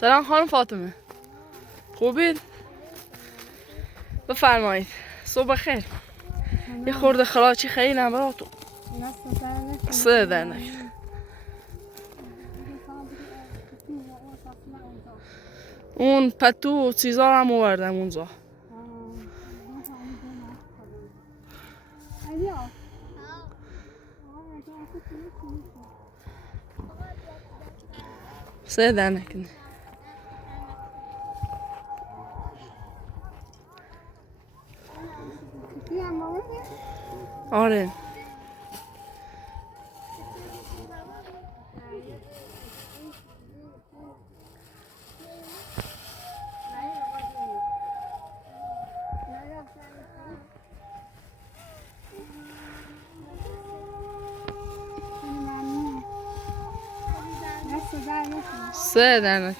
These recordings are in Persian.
سلام خانم فاطمه، خوبید؟ بفرمایید. صبح خیر. یه خورده خلاچی خیلی براتون. سه درنک. اون پتو و چیزا هم آوردم اونجا. سه درنک. آره. سه درنک.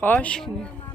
خواهش کنید.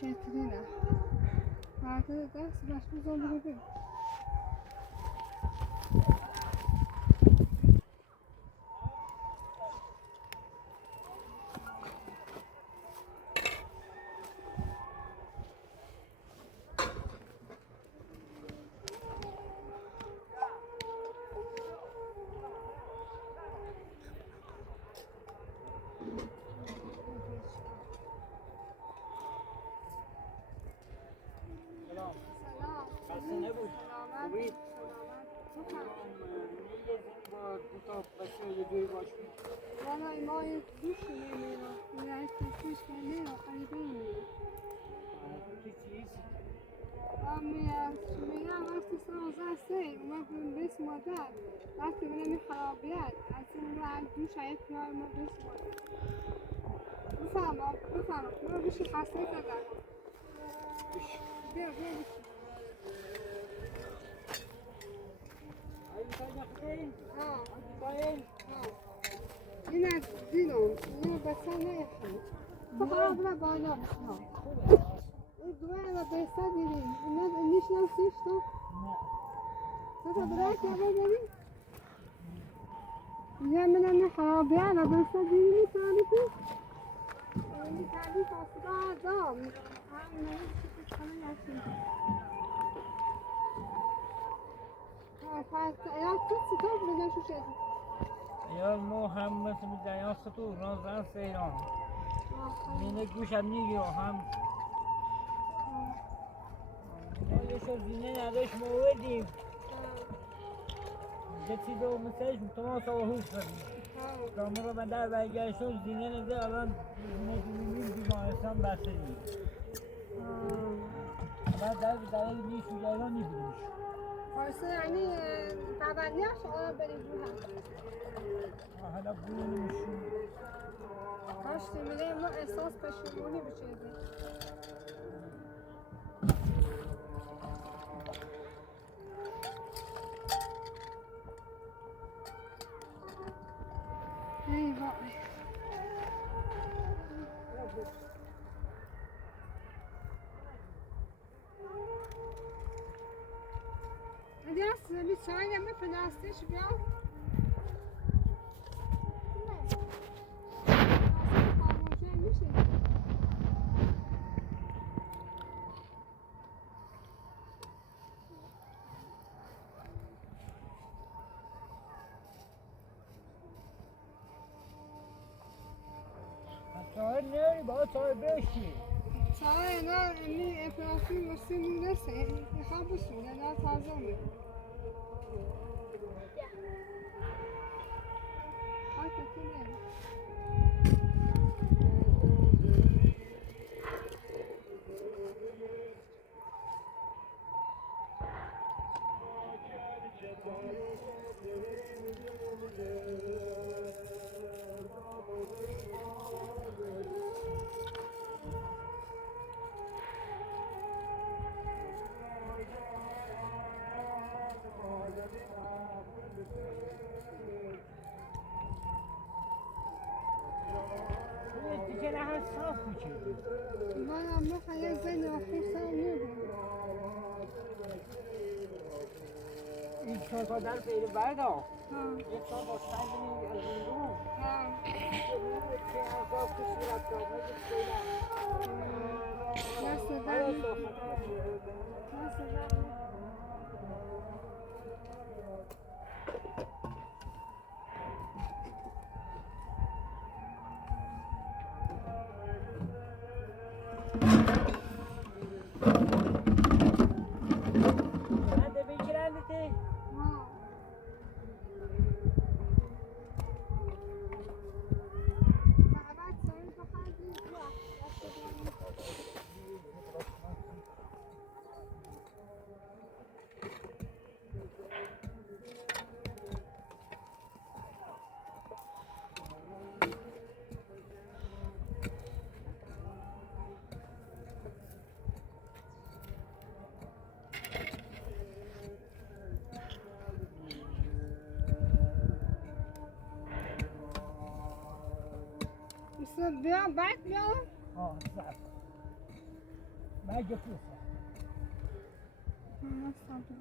Çetirine. Arkada da başımız olur. والله ما يدوش مننا من التفتيش كلنا قريبين من وقت سازه سه ما بس مادر وقتی من خرابیت اصلا ما عندوش عیب ما بس مادر بفهم ما بشی خسته کردن بیا این از دینم اینو بسر نیخیم فقط بلا بالا بسنم این دوه را بسر دیدیم نیش نمسیش تو تو برای که بگیریم یه منم خرابیه را بسر دیدیم تعریفی این تعریف اصلا دام هم نویش که کنه یکیم یا کسی تو بگشو شد یا ما هم مثل دیان خطور رازن سیران مینه گوش هم میگیرم هم ما یه شو زینه نداشت ما وردیم جتی دو مسیج تمام سواهوش کردیم کامرا من در برگشتون زینه نده الان زینه دیمیم بیمارستان بسته دیم الان در نیش و جایران نیبیدیش خلاصه یعنی پرونده‌اش آره بریم رو هم حالا بوی نمیشون کاش میره ما احساس پشیمونی بشه ای وای Adiós, bir çay yeme plastik ya. چای نری با چای بشی چای نه می افراشی واسه نرسه میخوام بشینه نه تازه میاد صاف می‌چیدی. منم یک زن آخر سال می‌بینم. این چهار در بیر بعدا. ها. یک سال با سنگی از این رو. ها. که از آب که صورت داد نگید بیدم. دست در حالا نکنه. صافت باشی. دست در نکنه. هنده بگیرندتی؟ ها. بعد سال بخوردی دست در نکنه. بس بیا بعد بیا. صعب. ما جفوفه. ما صبر.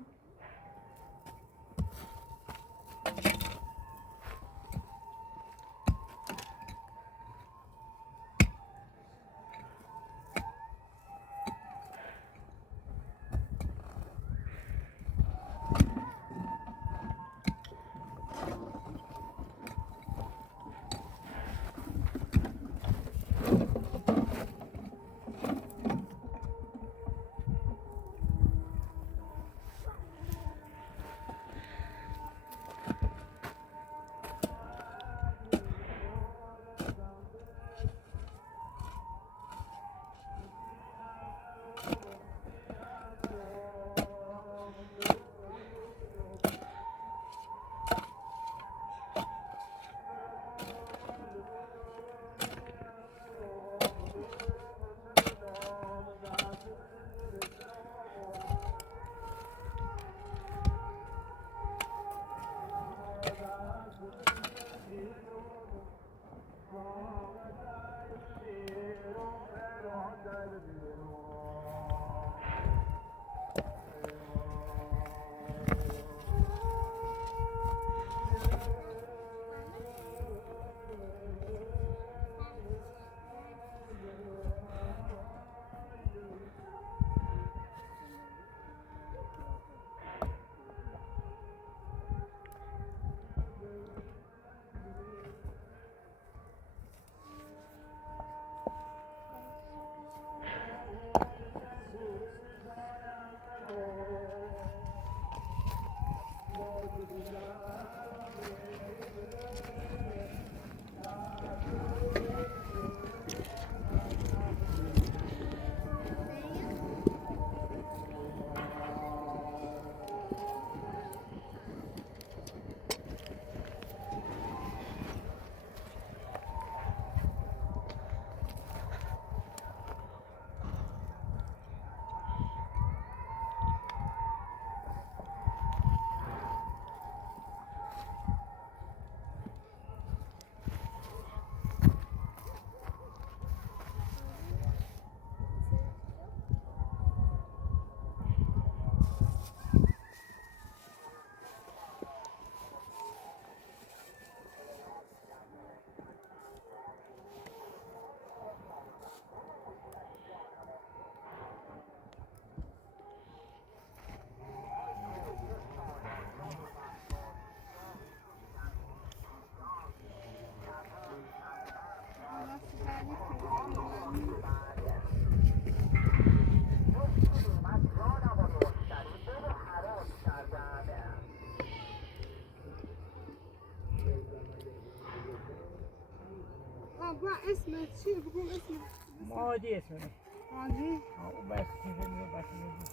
اسمت چیه؟ بگو اسمت. مادی اسمه. مادی؟ او بس چیزی میگه بس میگه.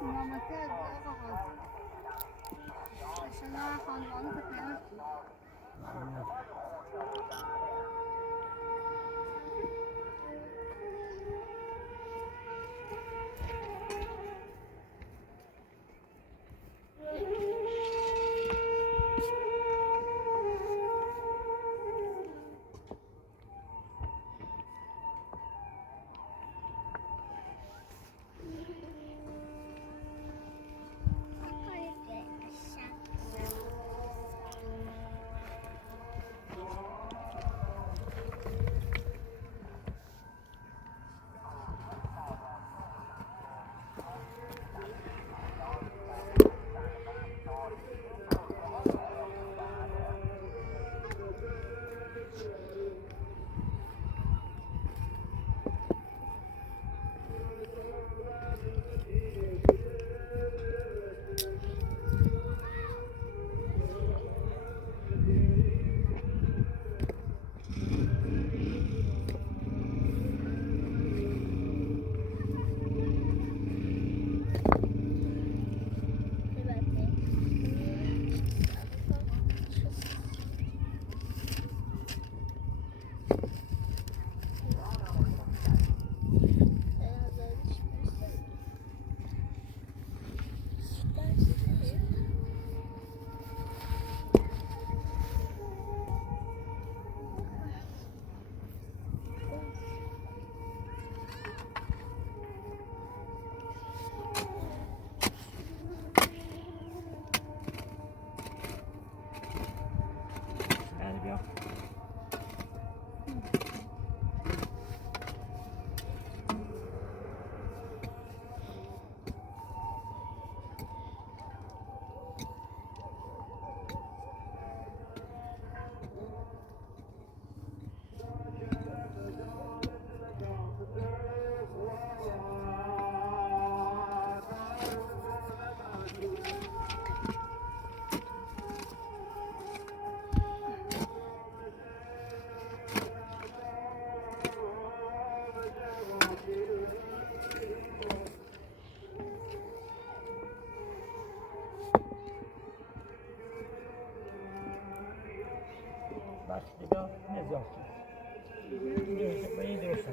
سلامتی از آقا قاضی. شما خانوانت خیلی. اضافه به این درسته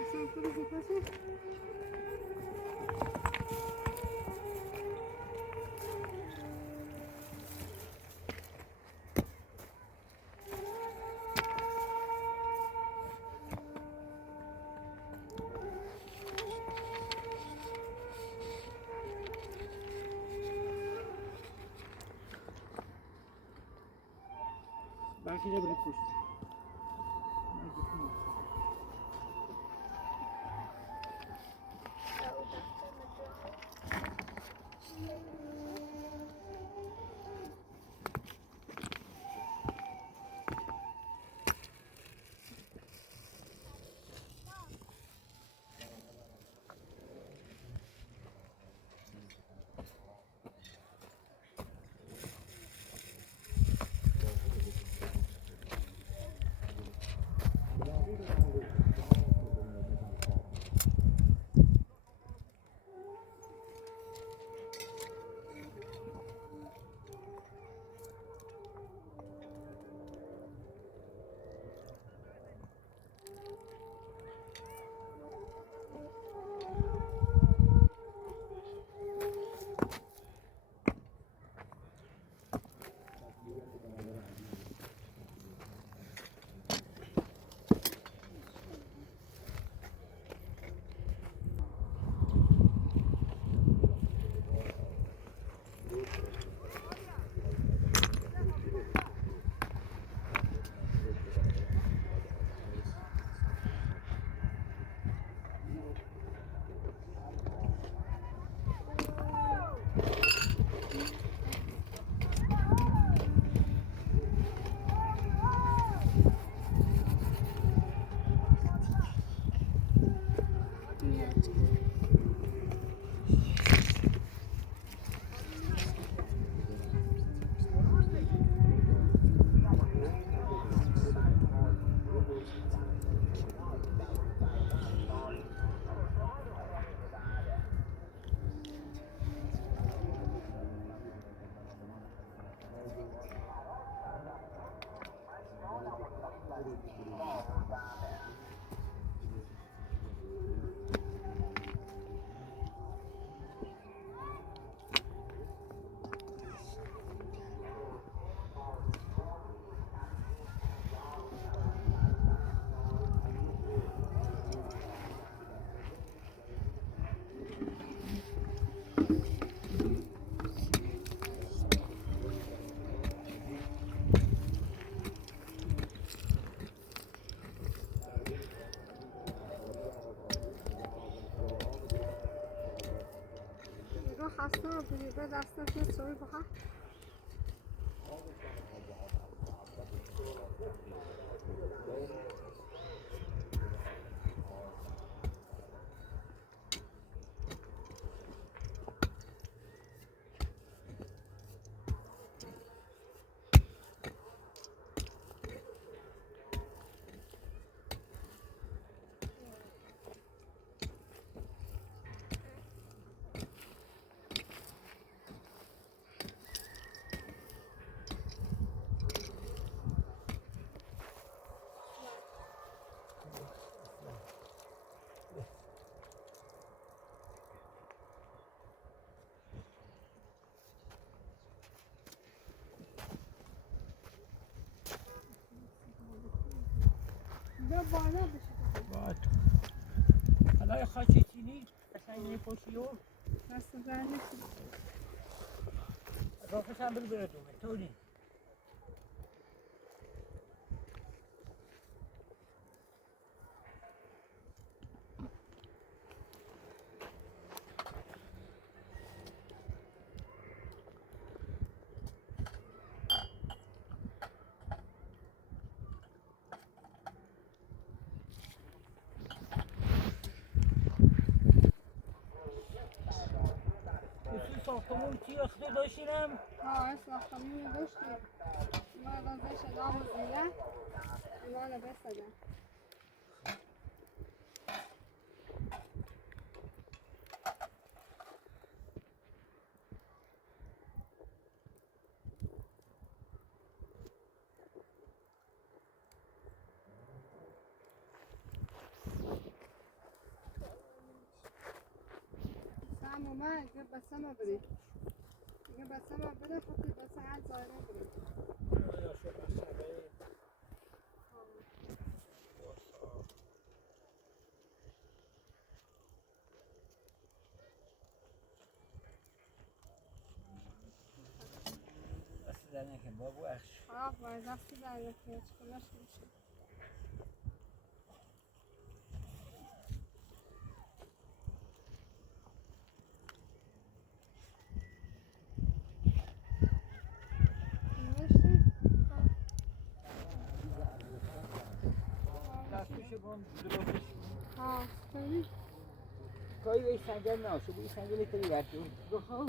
اصلا خود زیپاشه belki de bırakmış. خسته بودی به دستت نسوی بخواه بیا بالا بشه باید حالا خاچی چینی قشنگ نپوشی و دست در نشید اضافهش هم بره دومه طوری ساختمون چی اخته داشتیم؟ ها ساختمون داشتیم ما ازش ادام زیره ایمان بسده ما بس ما بريد بس ما بريد حطي بس عاد زايرة بريد که بابو اخش باید دستی در نکنه چکنش میشه دستوشو کن درستش ها کنی؟ کاری به سنگل ناشو بایی سنگل تری برد ها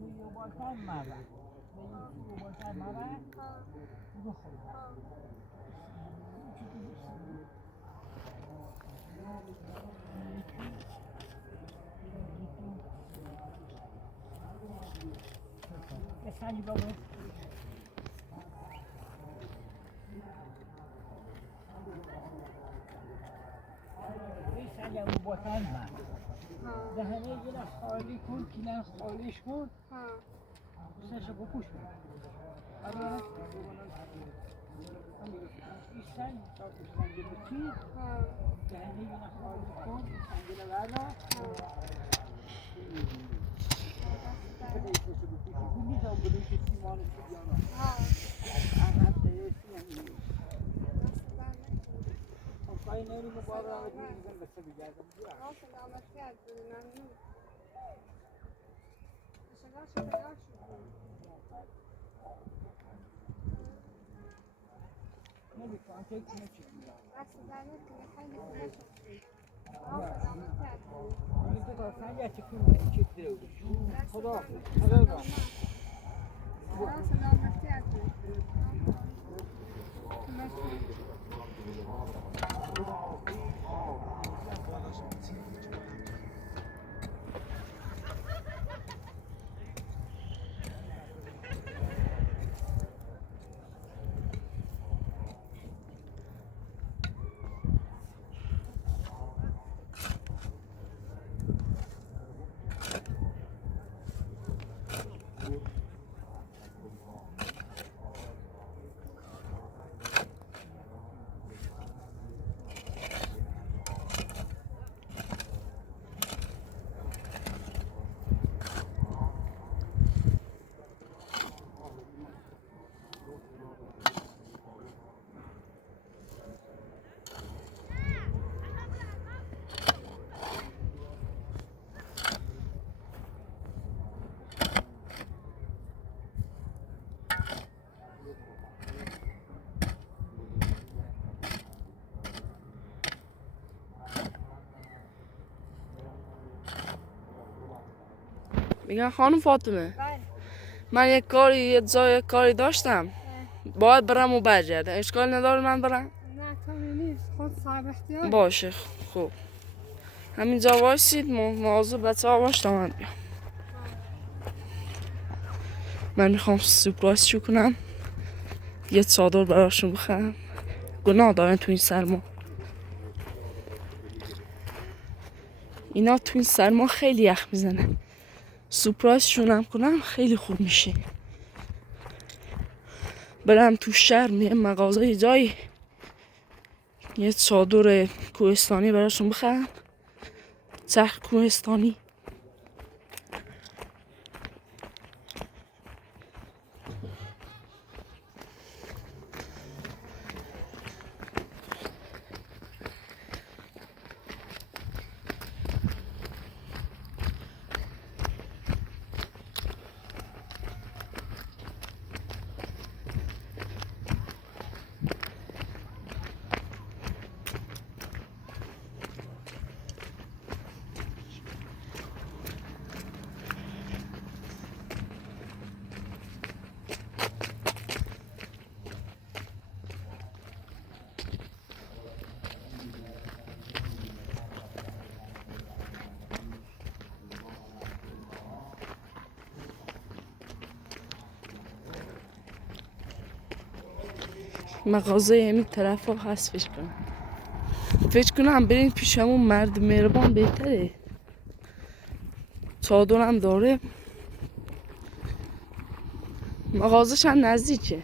یه بالتر مره یه بالتر مره بخور یه سنگی بابا این سنگی هم بالتر مره دهنه یه خالی کن کینه خالیش کن سرشو بپوش کن آره این سنگ تا سنگ بچی دهنه یه خالی کن سنگ رو بردا بونی تا بلوش سیمان سیانا هر هفته سیانی پای نوری مبارا رو دیدن بسه بگردم سلامت کرد ممنون شکر نمی‌کنم که نمی‌کنم سلامت خیلی سلامت کرد تو تا سنگ چکون چیت دیو خدا خدا سلامت کرد میگم خانم فاطمه من یه کاری داشتم باید برم و برگردم اشکال نداره من برم نه کاری نیست خود صاحب اختیار باشه خوب همینجا وایسید مواظب بچه ها باش تا من بیام من میخوام سورپرایز شو کنم یه چادر براشون بخرم گناه دارن تو این سرما اینا تو این سرما خیلی یخ میزنن سورپرایز شونم کنم خیلی خوب میشه برم تو شهر یه مغازه جایی یه چادر کوهستانی براشون بخرم چرخ کوهستانی مغازه همین طرف ها حذفش کنم فکر کنم برین پیش همون مرد مهربان بهتره. چادرم داره، مغازش هم نزدیکه.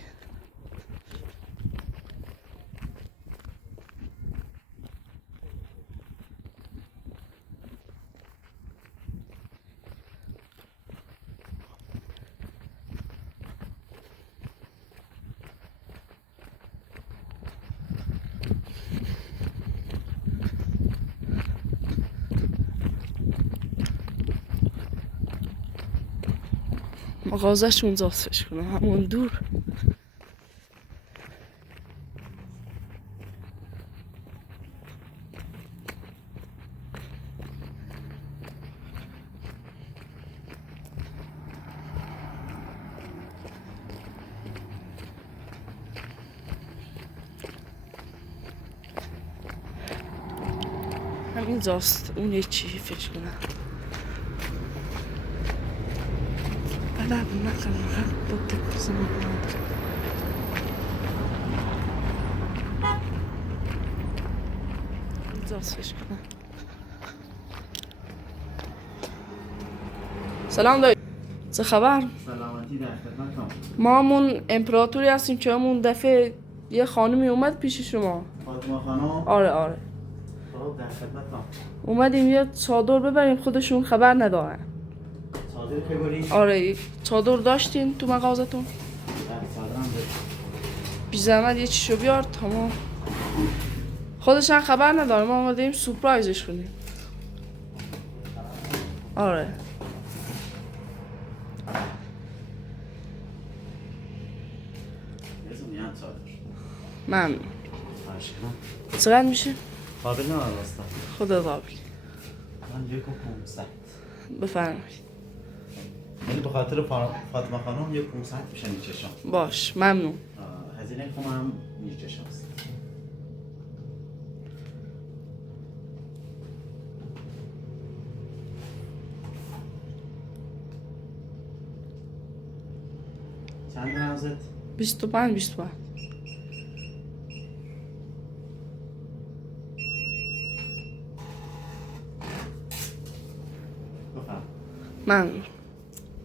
مغازش اونجاست فکر کنم، همون دور. همینجاست، اون یکی فکر کنم. بله نکنم بوده کزم اینجاست فکر کنم. سلام دایی، چه خبر؟ سلامتی در خدمتم. ما همون امپراتوری هستیم که همون دفعه یه خانمی اومد پیش شما. فاطمه خانم. آره خب در خدمتم. اومدیم یه چادر ببریم، خودشون خبر ندارن. چادر که بری؟ آره چادر داشتین تو مغازتون؟ چادرم بری. بی زحمت یه چیشو بیار تمام. خودشون خبر نداره، ما اومدیم سورپرایزش کنیم. آره میان چادر. ممنون. خواهش کنم. چقدر میشه؟ قابل نه راستم. خدا قابل. من 1,500. بفرمایید. یعنی به خاطر فاطمه خانم 1,500 میشه میچشم. باش ممنون. هزینه خونم میچشم. چند رازت؟ 25. بفهم. ممنون.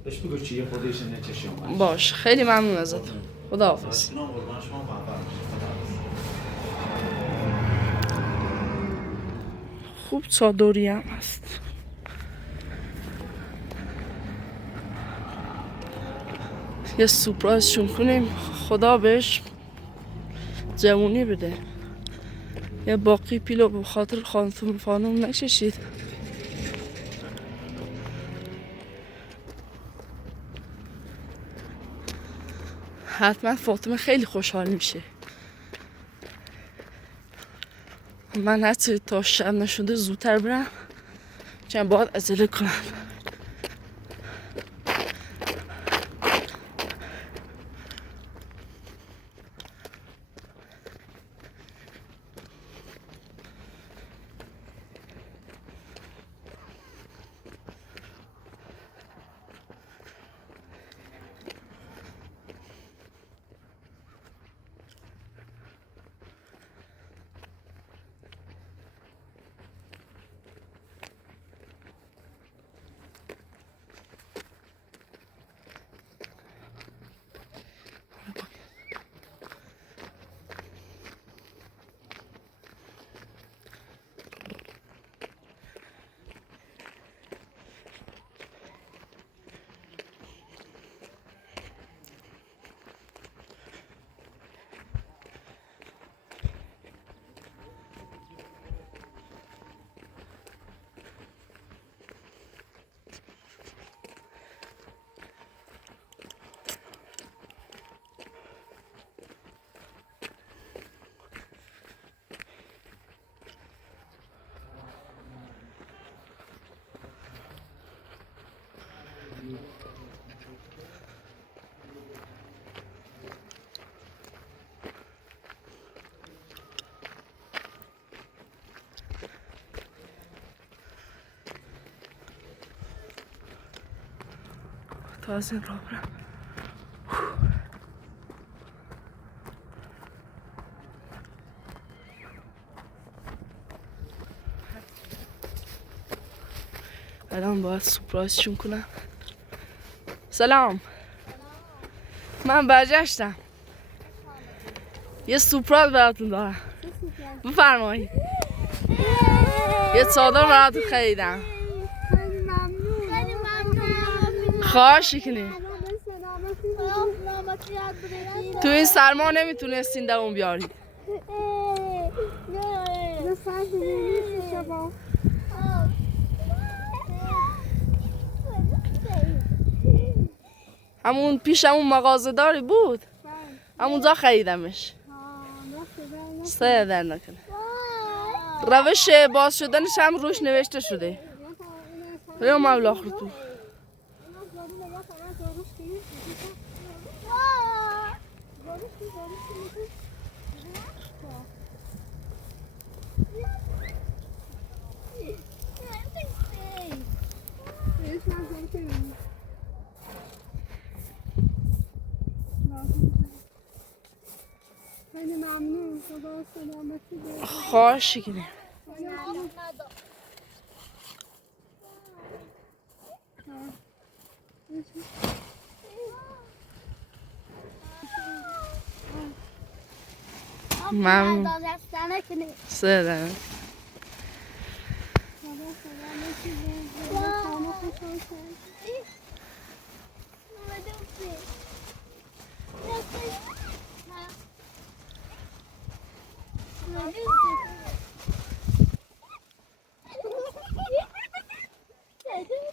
بهش بگو چیه خودش نچشم. باش خیلی ممنون ازت. خداحافظ. قربان شما خوب چادری هم هست. یه سورپرایزشون کنیم، خدا بهش جوونی بده. یه باقی پیلو به خاطر خانم نکشید. حتما فاطمه خیلی خوشحال میشه. من حتی تا شب نشده زودتر برم چون باید عجله کنم. تا از این راه برم. الان باید سپرایزشون کنم. سلام. من برگشتم. یه سپرایز براتون دارم. بفرمایید. یه چادر براتون خریدم. خیلی ممنون. خیلی ممنون. خواهش کنید. سلامتی یاد بگیرید. تو این سرما نمیتونستین دوم بیارید. نه ساعت نیست شما. همون پیش همون مغازه داری بود. همونجا خریدمش. سه در نکنه. روش باز شدنش هم روش نوشته شده. یا مبلغ رو تو. خیلی ممنون. خدا سلامتی بده. خواهش کنید. ممنون. سه در. خدا سلامتی بده. خانه خوشحال شد.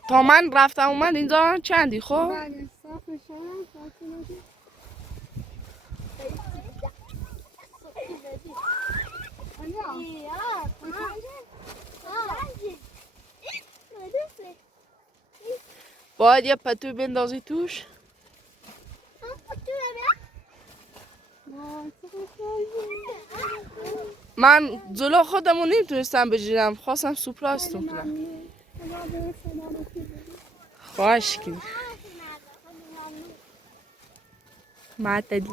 تا من رفتم اومد اینجا چندی خب؟ بله صاف شدم. باید یه پتوی بندازی توش. من جلو خودمو نمیتونستم بگیرم، خواستم سپرایزتون کنم. خواهش کنید. معتدی.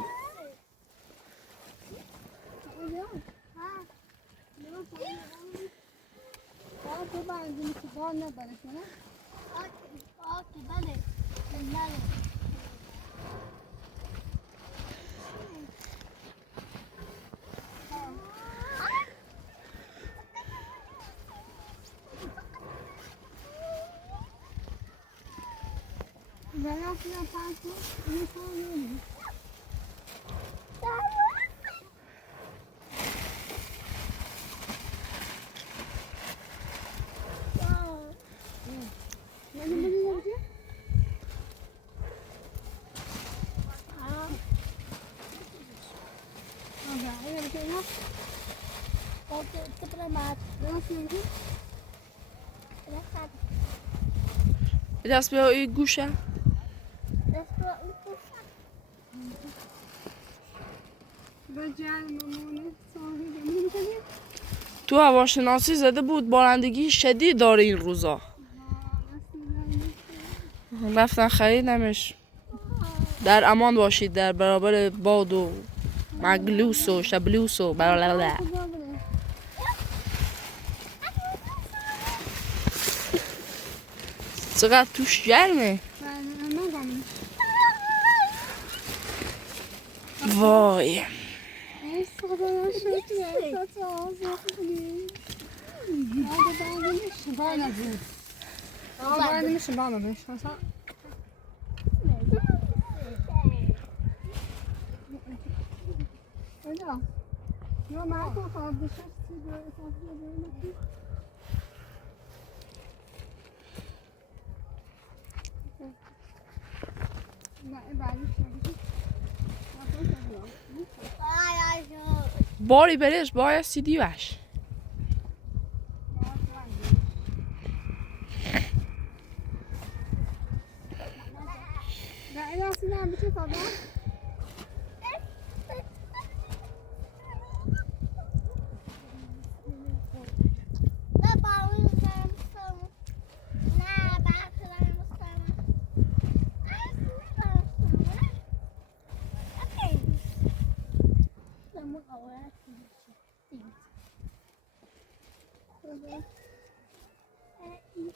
دست بیا این گوشه. تو هواشناسی زده بود بارندگی شدید داره این روزا. رفتن خریدمش. در امان باشید در برابر باد و مگلوس و شبلوس و بلالالا. چقدر توش گرمه. وای باری برش باید سیدی وش.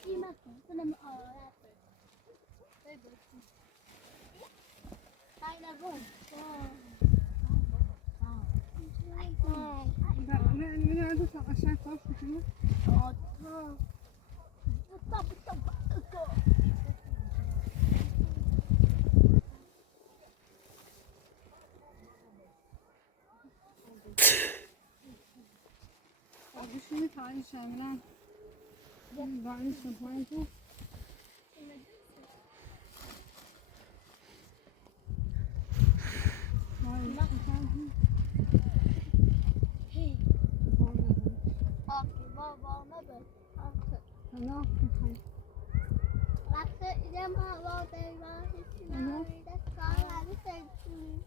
قيمته سلم آراته قايلبون من عندك عشان تعرف كده düşünün tane şamlan varmış yapayım بابا نبر ne yaptın رفته ایدم هوا دیوار هیچی نمیده سال سنتون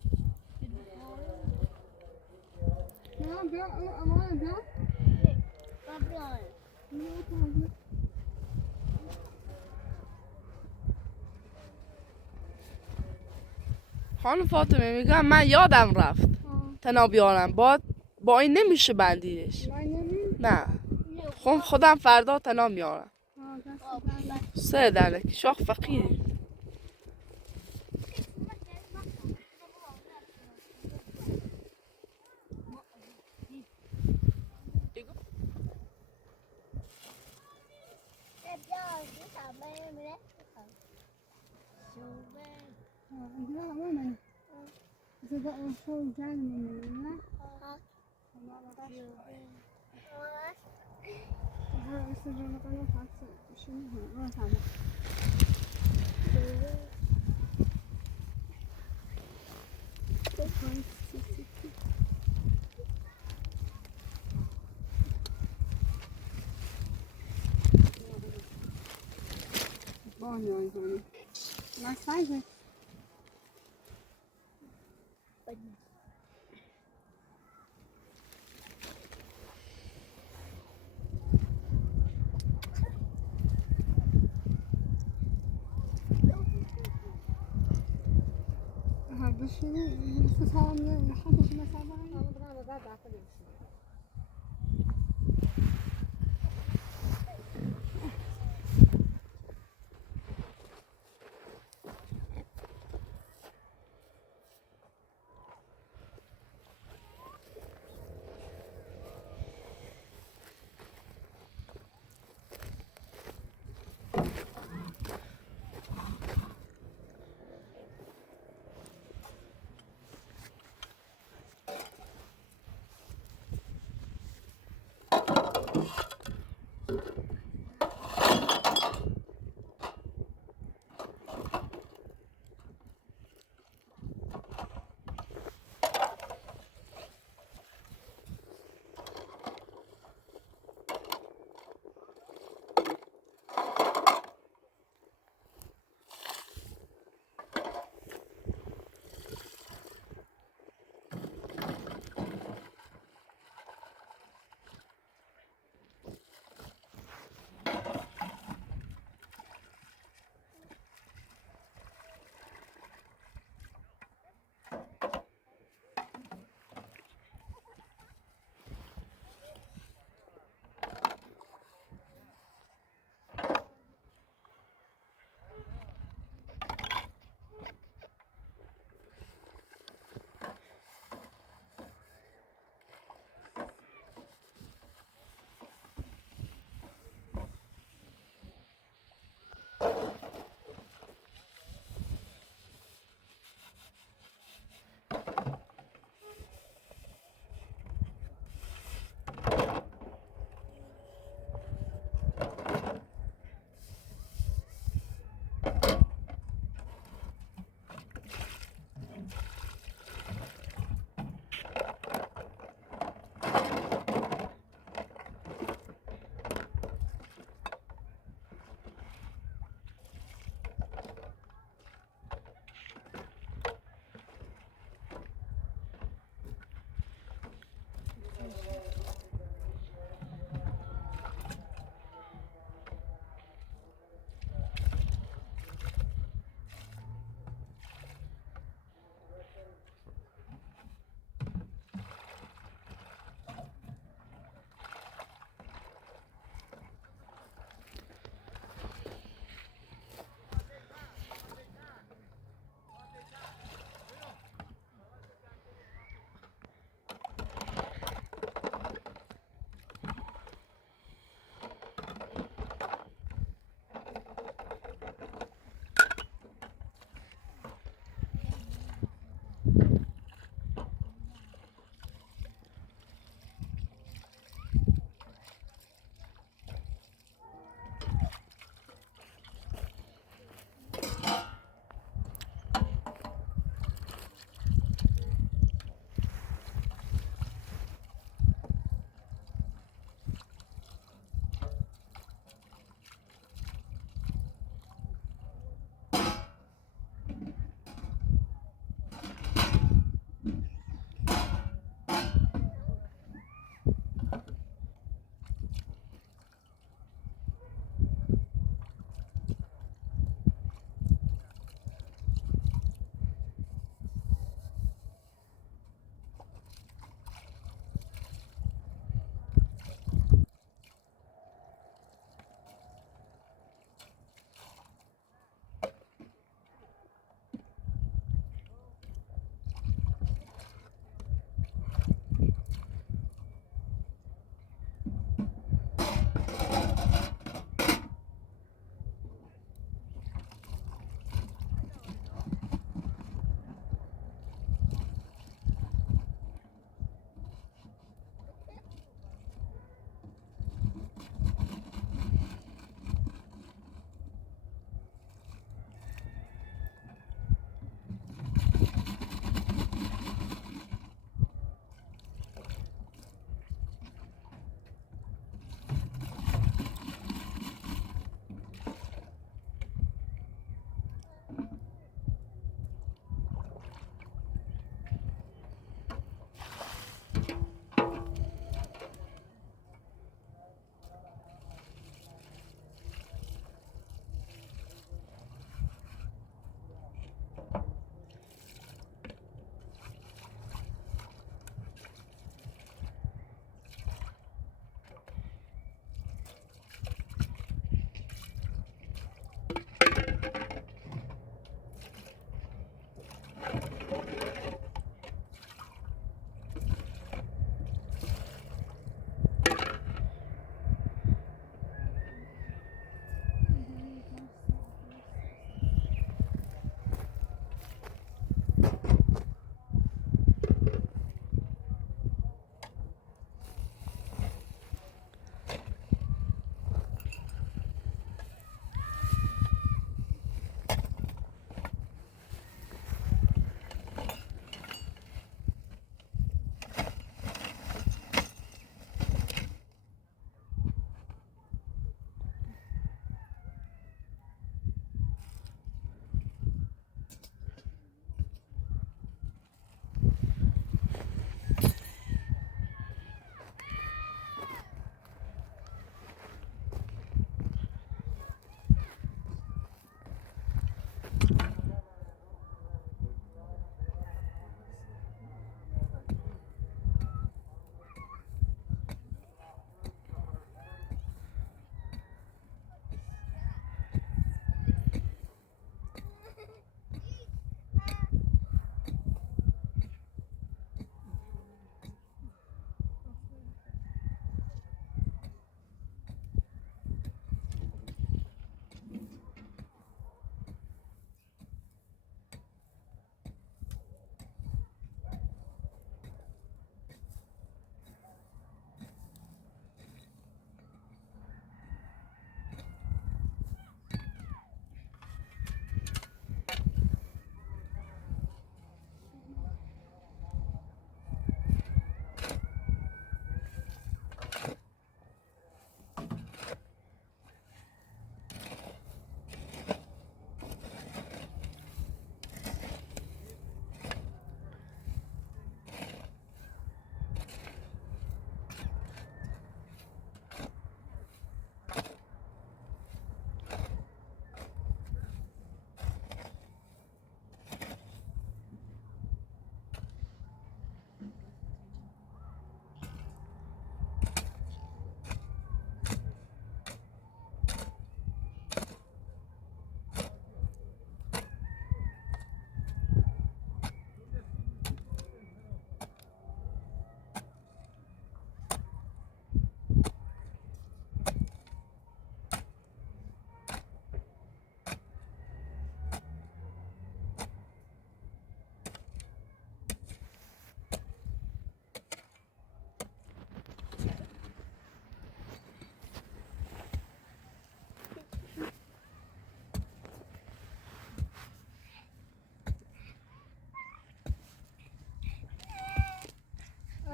ne ya ama ya بابا ne yapalım خانم فاطمه میگم من یادم رفت تناب بیارم با این نمیشه بندیدش نه خودم فردا تناب میارم سه درک شاخ فقیری ya ama زده شو جان من ها استجابة قناة حاسة شنو هو ما تعمل Olha, Johnny. Mas faz, né? بس الاستفهام حدش مثلا انا بغير بعد عقل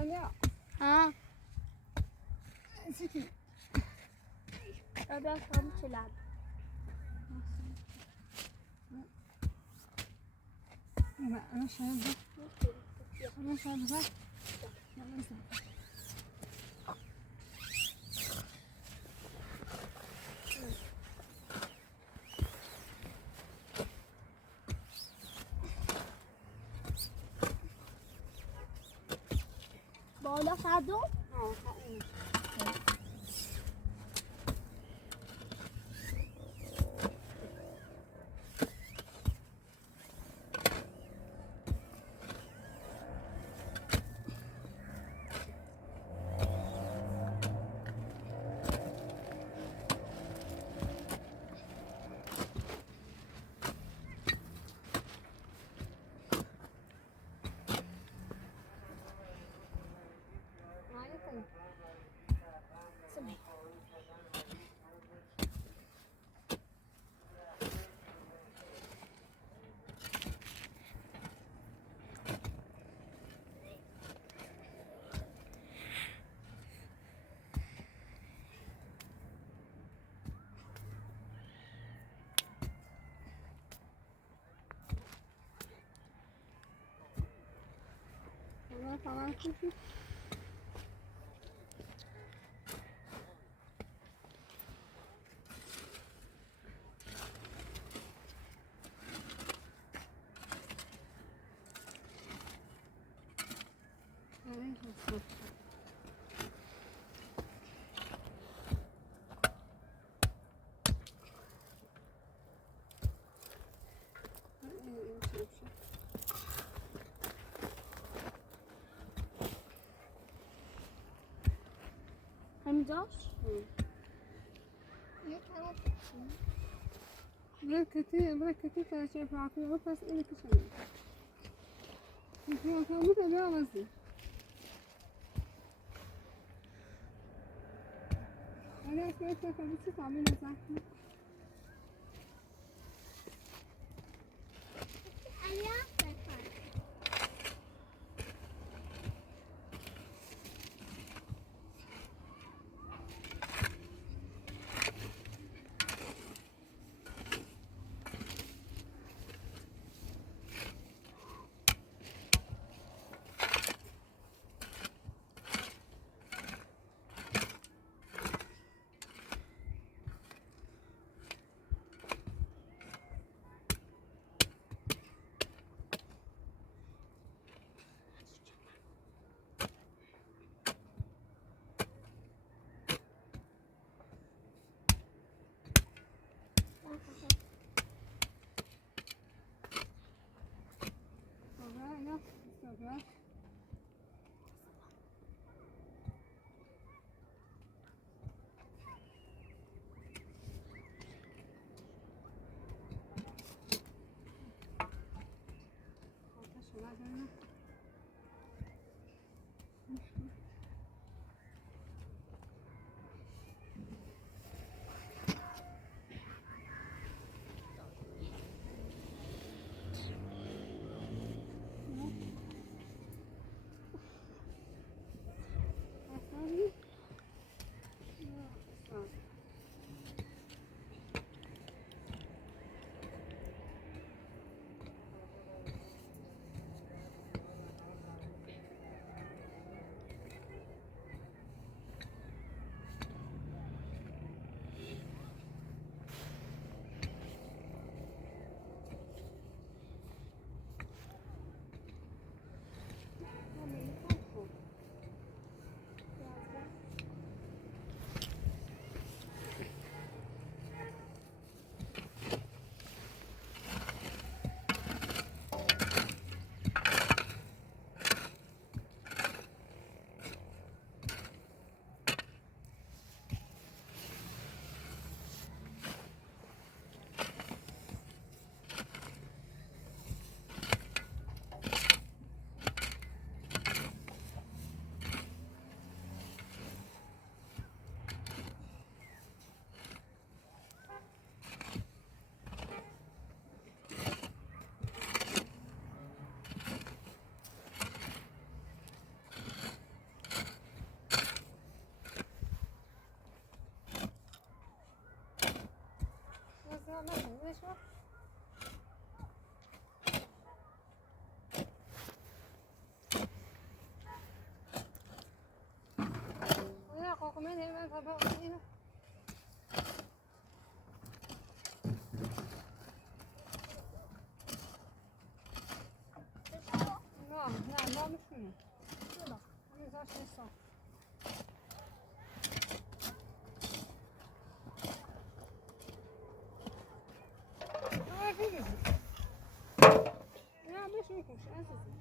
بالا ها سكين أبي أفهم تلعب أنا شايفة أنا شايفة بالا فردو tamam. همینجاش بركتي فاشي فاكي وبس إلي كشمي يمكن أكون متابعة وزي أنا أسمعت لك بس تعملها صح طبعا إيه لا مش منه لا ما يزعش الصف لا مش أساسي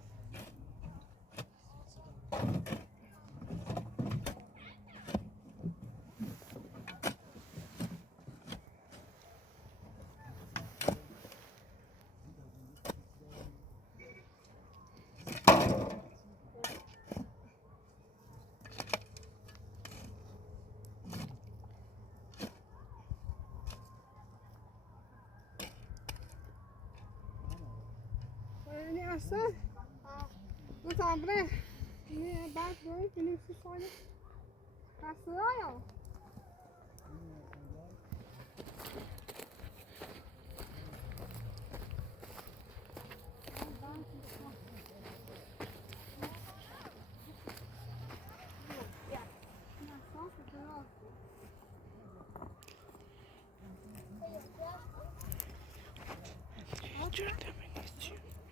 يعني أصلا متعبرة يعني بعد شوي بنمشي شوية عالسرايا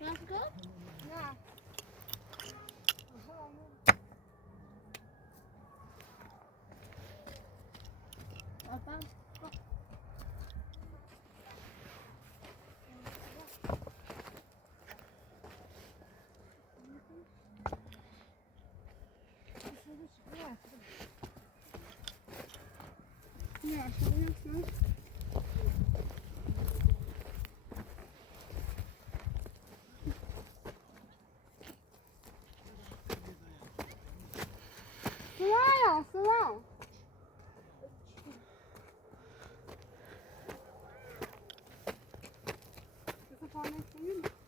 That's good? نعم About Ja, sorry, snel. Soraya, Soraya. Você fala mais comigo?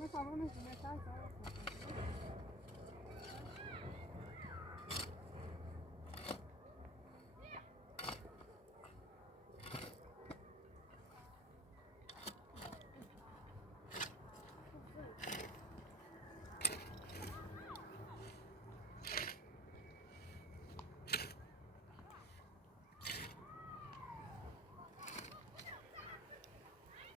ما تعرفوني في المكان